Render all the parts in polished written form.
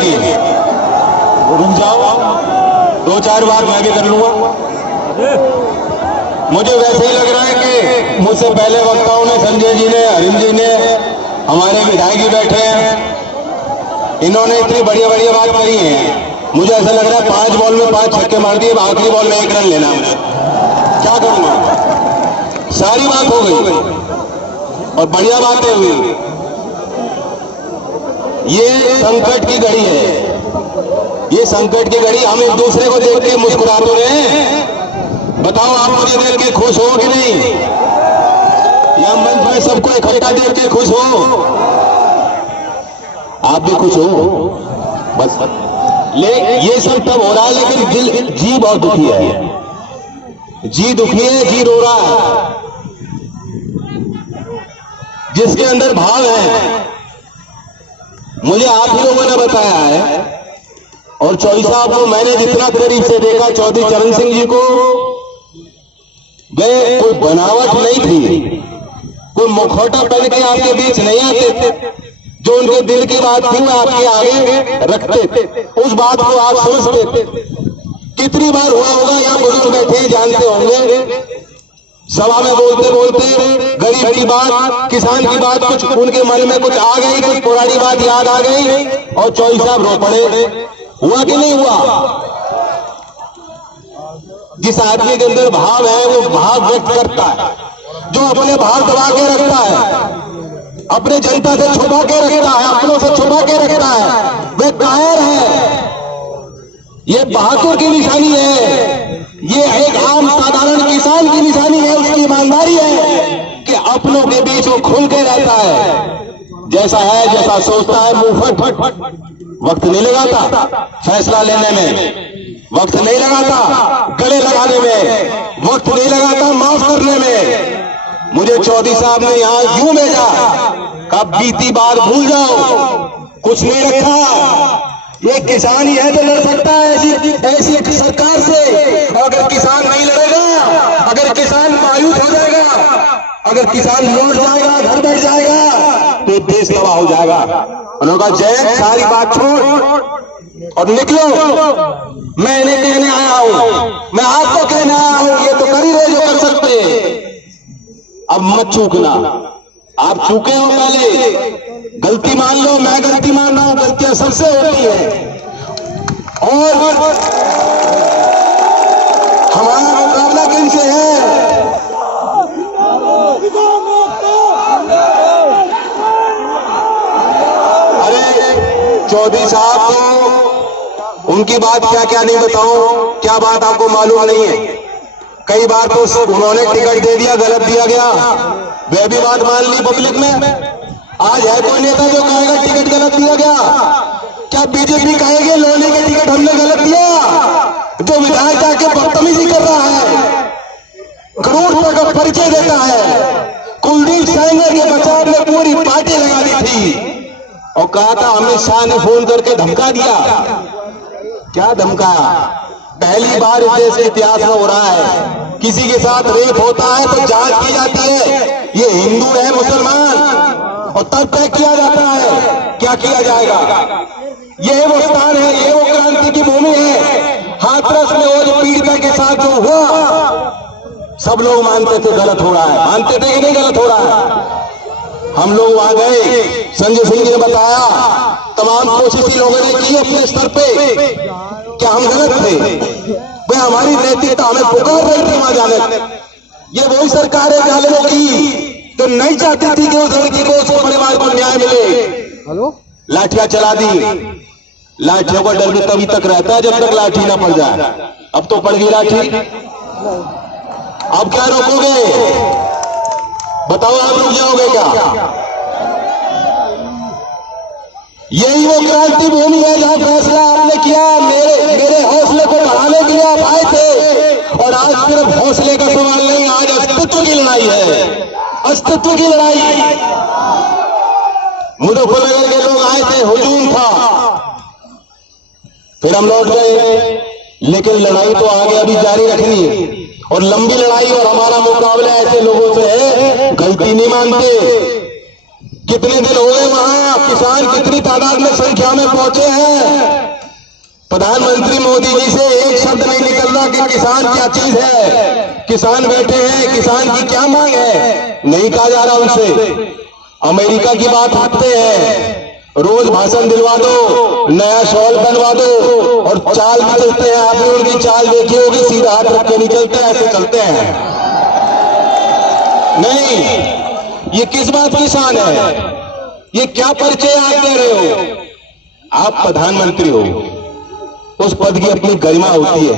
लगेगी। रुक जाओ, 2-4 बार मैं भी कर लूंगा। मुझे वैसे ही लग रहा है कि मुझसे पहले वक्ताओं ने, संजय जी ने, हरिम जी ने, हमारे विधायक जी बैठे हैं, इन्होंने इतनी बढ़िया बढ़िया बात करी है। मुझे ऐसा लग रहा है 5 बॉल में 5 छक्के मार दिए, आखिरी बॉल में 1 रन लेना मुझे। क्या करूंगा? सारी बात हो गई और बढ़िया बातें हुई। ये संकट की घड़ी है, ये संकट की घड़ी। हम एक दूसरे को देख के मुस्कुरा तो रहे हैं। बताओ, आप मुझे देख के खुश हो कि नहीं? या मंच में सबको इकट्ठा देख के खुश हो? आप भी खुश हो बस। ये सब तब हो रहा है, लेकिन जी बहुत दुखी है। जी दुखी है, जी रो रहा है। जिसके अंदर भाव है, मुझे आप ही लोगों ने बताया है। और चौधरी साहब को मैंने जितना करीब से देखा, चौधरी चरण सिंह जी को, वे कोई बनावट नहीं थी, कोई मुखौटा पहन के आपके बीच नहीं आते। जो उनके दिल की बात थी वो आपके आगे रखते थे, उस बात को आप समझते थे। कितनी बार हुआ होगा, यहाँ बुजुर्ग बैठे जानते होंगे, सभा में बोलते बोलते गरीब की बात, किसान की बात, कुछ उनके मन में कुछ आ गई, कुछ पुरानी बात याद आ गई और चौधरी साहब रो पड़े। हुआ कि नहीं हुआ? जिस आदमी के अंदर भाव है वो भाव व्यक्त करता है। जो अपने भाव दबा के रखता है, अपने जनता से छुपा के रखता है, अपनों से छुपा के रखता है, वे कायर है। ये बहादुर की निशानी है। ये एक आम साधारण किसान की निशानी है, उसकी ईमानदारी है कि अपनों के बीच वो खुल के रहता है। जैसा है, जैसा सोचता है, मुंह फट। वक्त नहीं लगाता फैसला लेने में, वक्त नहीं लगाता गले लगाने में, वक्त नहीं लगाता माफ करने में। मुझे चौधरी साहब ने यहां यूं भेजा, कब बीती बात भूल जाओ, कुछ नहीं रखा। ये किसान ही है तो लड़ सकता है ऐसी सरकार से। अगर किसान नहीं लड़ेगा, अगर किसान मायूस हो जाएगा, अगर किसान लौट जाएगा, घर बैठ जाएगा, तो देश तबाह हो जाएगा। उन्होंने कहा, जय सारी बात छोड़ और निकलो। मैं इन्हें कहने आया हूं, मैं आपको कहने आया हूं, ये तो कर ही रहे जो कर सकते। अब मत चूकना। आप चूके हो, पहले गलती मान लो। मैं गलती मान रहा हूं, गलतियां सबसे होती है और हमारा मुकाबला किनसे है? अरे चौधरी साहब को उनकी बात क्या क्या नहीं बताऊं, क्या बात आपको मालूम नहीं है। कई बार तो उन्होंने टिकट दे दिया, गलत दिया गया, वह भी बात मान ली पब्लिक में। आज है कोई नेता जो कहेगा टिकट गलत दिया गया? क्या बीजेपी कहेगी लोनी के टिकट हमने गलत दिया? जो विधायक जाके बदतमीजी कर रहा है, करोड़ रुपए का परिचय देता है। कुलदीप सेंगर के बचाव में पूरी पार्टी लगा दी थी और कहा था अमित शाह ने फोन करके धमका दिया। क्या धमकाया? पहली बार इस देश के इतिहास में हो रहा है, किसी के साथ रेप होता है तो जांच की जाती है, ये हिंदू है मुसलमान, और तब तय किया जाता है क्या किया जाएगा। ये वो स्थान है, ये वो क्रांति की भूमि है। हाथरस में वो जो पीड़िता के साथ जो हुआ, सब लोग मानते थे गलत हो रहा है, मानते थे कि नहीं गलत हो रहा है। हम लोग वहां गए, संजय सिंह जी ने बताया, तमाम कोशिश लोगों ने की अपने स्तर पे। क्या हम गलत थे? वह हमारी नैतिकता हमें पुकार रही थी वहां जाने। ये वही सरकार है जालिमों की, तो नहीं चाहती थी कि उस लड़की को, उसके परिवार को न्याय मिले। लाठियां चला दी। लाठियों का डर भी तभी तक रहता है जब तक लाठी ना पड़ जाए। अब तो पड़ गई लाठी, अब क्या रोकोगे? बताओ, आप रुक जाओगे क्या? यही वो क्रांति भूमि है जहां फैसला आपने किया, मेरे हौसले को बढ़ाने के लिए आप आए थे। और आज सिर्फ हौसले का सवाल नहीं, आज अस्तित्व की लड़ाई है, अस्तित्व की लड़ाई। मुजफ्फरनगर के लोग आए थे, हुजूम था, फिर हम लौट गए, लेकिन लड़ाई तो आगे अभी जारी रखनी है और लंबी लड़ाई। और हमारा मुकाबला ऐसे लोगों से है, गलती नहीं मानते कितने दिन हो गए वहां, किसान कितनी तादाद में संख्या में पहुंचे हैं। प्रधानमंत्री मोदी जी से एक शब्द नहीं निकल रहा कि किसान क्या चीज है, किसान बैठे हैं, किसान की क्या मांग है, नहीं कहा जा रहा उनसे। अमेरिका की बात हटते हैं, रोज भाषण दिलवा दो, नया शॉल बनवा दो, और चाल भी चलते हैं। आपने उनकी चाल देखी होगी, सीधा हाथ रख के नहीं चलते, ऐसे चलते हैं। नहीं, ये किस बात की शान है, ये क्या परिचय आप दे रहे हो। आप प्रधानमंत्री हो, उस पद की अपनी गरिमा होती है।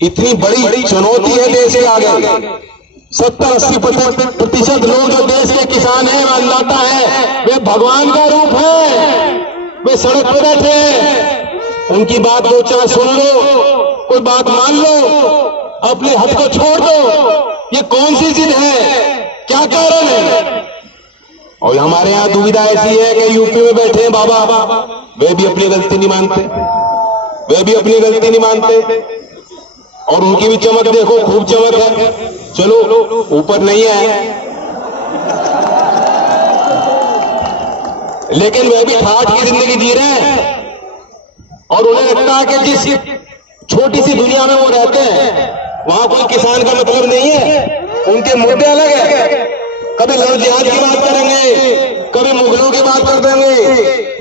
इतनी बड़ी चुनौती है देश के आगे। 70-80% लोग जो देश के किसान हैं, अन्नदाता हैं, वे भगवान का रूप है। वे सड़क पर बैठे हैं, उनकी बात दो चार सुन लो, कोई बात मान लो, अपने हद को छोड़ दो। ये कौन सी जिद है, क्या कारण है। और हमारे यहाँ दुविधा ऐसी है कि यूपी में बैठे हैं बाबा, वे भी अपनी गलती नहीं मानते, वे भी अपनी गलती नहीं मानते, और उनकी भी चमक देखो, खूब चमक है। चलो ऊपर नहीं है, लेकिन वे भी ठाठ की जिंदगी जी रहे हैं। और उन्हें लगता है कि जिस छोटी सी दुनिया में वो रहते हैं, वहां कोई किसान का मतलब नहीं है। उनके मुद्दे अलग है। कभी लव जिहाद की बात करेंगे, कभी मुगलों की बात कर देंगे।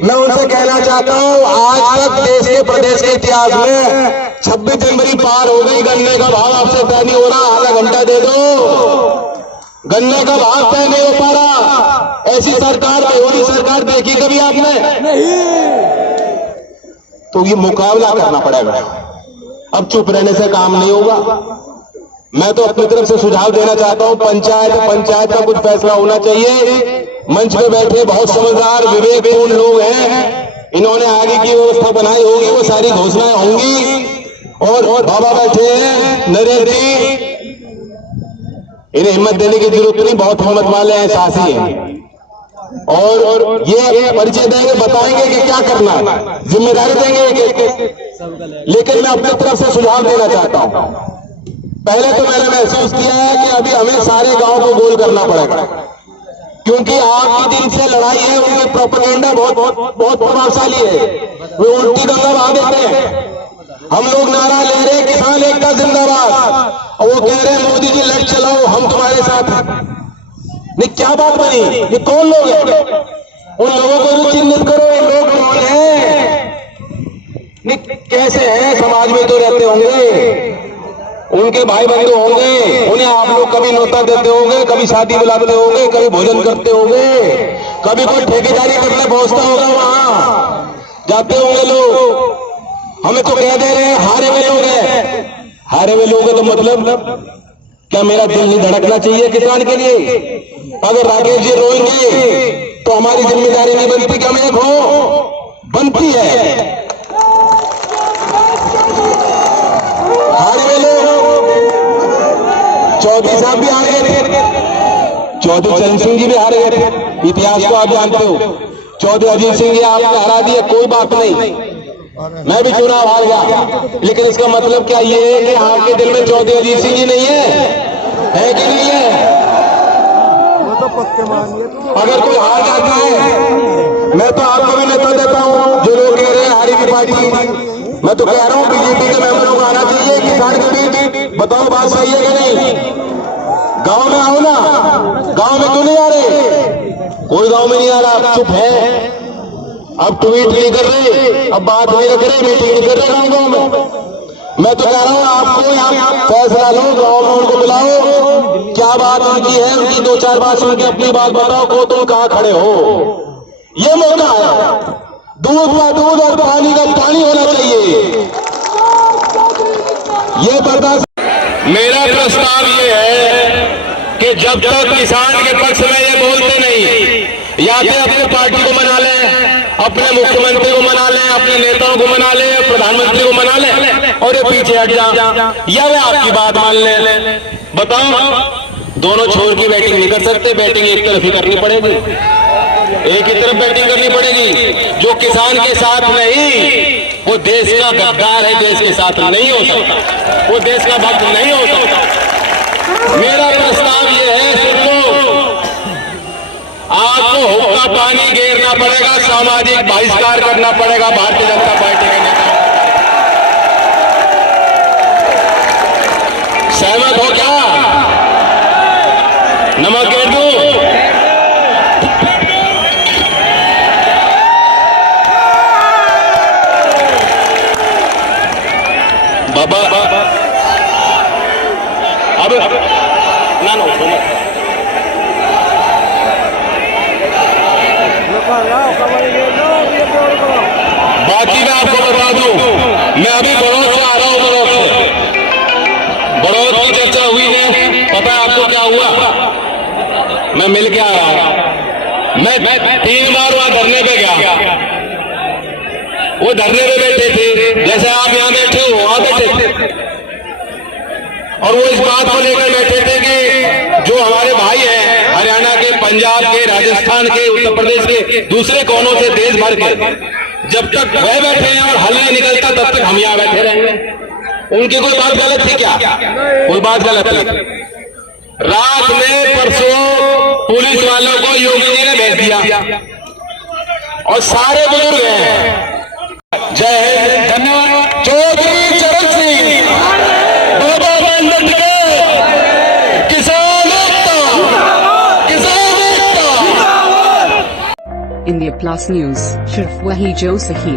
मैं उनसे कहना चाहता हूं, आज तक देश के प्रदेश के इतिहास में 26 जनवरी पार हो गई, गन्ने का भाव आपसे तय नहीं हो रहा, आधा घंटा दे दो, गन्ने का भाव तय नहीं हो पा रहा। ऐसी सरकार, बेहोरी सरकार देखी कभी आपने? नहीं। तो ये मुकाबला करना पड़ेगा। अब चुप रहने से काम नहीं होगा। मैं तो अपनी तरफ से सुझाव देना चाहता हूं, पंचायत का कुछ फैसला होना चाहिए। मंच पे बैठे बहुत समझदार विवेकपूर्ण लोग हैं, इन्होंने आगे की व्यवस्था बनाई होगी, वो सारी घोषणाएं होंगी। और बाबा बैठे हैं नरेश जी, इन्हें हिम्मत देने की जरूरत नहीं, बहुत हिम्मत वाले हैं, साहसी हैं, और ये परिचय देंगे, बताएंगे कि क्या करना है, जिम्मेदारी देंगे एक। लेकिन मैं अपनी तरफ से सुझाव देना चाहता हूं। पहले तो मैंने महसूस किया है कि अभी हमें सारे गांव को गोल करना पड़ेगा, क्योंकि आपकी जिनसे लड़ाई है, उनकी प्रोपेगेंडा बहुत प्रभावशाली है। वे उल्टी गंगा बहा देते हैं। हम लोग नारा ले रहे, किसान एकता जिंदाबाद, और वो कह रहे हैं मोदी जी लड़ चलाओ, हम तुम्हारे साथ हैं। नहीं, क्या बात बनी, ये कौन लोग हैं? उन लोगों को भी चिन्हित करो, ये लोग कौन हैं, कैसे हैं, समाज में तो रहते होंगे, उनके भाई बंधु होंगे, उन्हें आप लोग कभी न्योता देते होंगे, कभी शादी बुलाते होंगे, कभी भोजन करते होंगे, कभी कोई ठेकेदारी करने पहुंचता होगा, वहां जाते होंगे लोग। हमें तो कह दे रहे हैं हारे हुए लोग हैं। हारे हुए लोग हैं तो मतलब क्या मेरा दिल नहीं धड़कना चाहिए किसान के लिए? अगर राकेश जी रोएंगे तो हमारी जिम्मेदारी नहीं बनती कि हम एक हो? बनती है। हारे हुए लोग, चौधरी साहब भी हार गए थे, चौधरी चरण सिंह जी भी हार गए थे, इतिहास को आप जानते हो। चौधरी अजीत सिंह जी आपने हरा दिए, कोई बात नहीं, मैं भी चुनाव हार गया, लेकिन इसका मतलब क्या ये है कि हार के दिल में चौधरी अजीत सिंह जी नहीं है कि नहीं है? अगर कोई हार जाता है, मैं तो आपको भी नेता देता हूं। जो लोग कह रहे हैं हारी की पार्टी, मैं तो कह रहा हूं बीजेपी के मेंबरों को आना चाहिए किसान के बीच। बताओ बात सही है कि नहीं? गांव में आओ ना, गांव में क्यों नहीं आ रहे? कोई गांव में नहीं आ रहा, आप चुप है। अब ट्वीट नहीं कर रहे, अब बात नहीं रख रहे, मीटिंग नहीं कर रहे गांव में। मैं तो कह रहा हूं आपको यहाँ फैसला लो, गांव में उनको बुलाओ, क्या बात उनकी है, उनकी दो चार बात सुन के अपनी बात बताओ को तुम कहां खड़े हो। ये मौका है, दूध का दूध और पानी का पानी होना चाहिए। ये बर्दाश्त। मेरा प्रस्ताव ये है कि जब तक किसान के पक्ष में ये बोलते नहीं, या तो अपने पार्टी को मना लें, अपने मुख्यमंत्री को मना लें, अपने नेताओं को मना लें, प्रधानमंत्री को मना लें और ये पीछे हट जा, या वे आपकी बात मान लें। बताओ, दोनों छोर की बैटिंग नहीं कर सकते, बैटिंग एक तरफ ही करनी पड़ेगी, एक ही तरफ बैटिंग करनी पड़ेगी। जो किसान के साथ नहीं, वो देश का गद्दार है, देश के साथ नहीं हो सकता, वो देश का भक्त नहीं हो सकता। मेरा प्रस्ताव ये है, सुन लो, आपको हुक्का करना पड़ेगा, सामाजिक बहिष्कार करना पड़ेगा भारतीय जनता पार्टी के नेताओं। सहमत हो क्या? नमक गिर दूं? बाबा अब ना बाकी मैं आपको बता दूं, मैं अभी बड़ौद से आ रहा हूं। बड़ौद से बड़ौद की चर्चा हुई है, पता है आपको क्या हुआ? मैं मिल के आ रहा हूं। मैं 3 बार वहां धरने पे गया। वो धरने पे बैठे थे जैसे आप यहां बैठे हो, वहां बैठे थे, और वो इस बात को लेकर बैठे थे कि जो हमारे भाई हैं हरियाणा के, पंजाब के, राजस्थान के, उत्तर प्रदेश के, दूसरे कोनों से, देश भर के, जब तक वह बैठे हैं और हल नहीं निकलता तब तक हम यहाँ बैठे रहेंगे। उनकी कोई बात गलत थी क्या? कोई बात गलत थी? रात में परसों पुलिस वालों को योगी जी ने भेज दिया और सारे बुजुर्ग हैं। जय हिंद, धन्यवाद। चौधरी चरण सिंह, बाबा अम्बेडकर, किसान एकता, किसान एकता। इंडिया प्लस न्यूज, सिर्फ वही जो सही।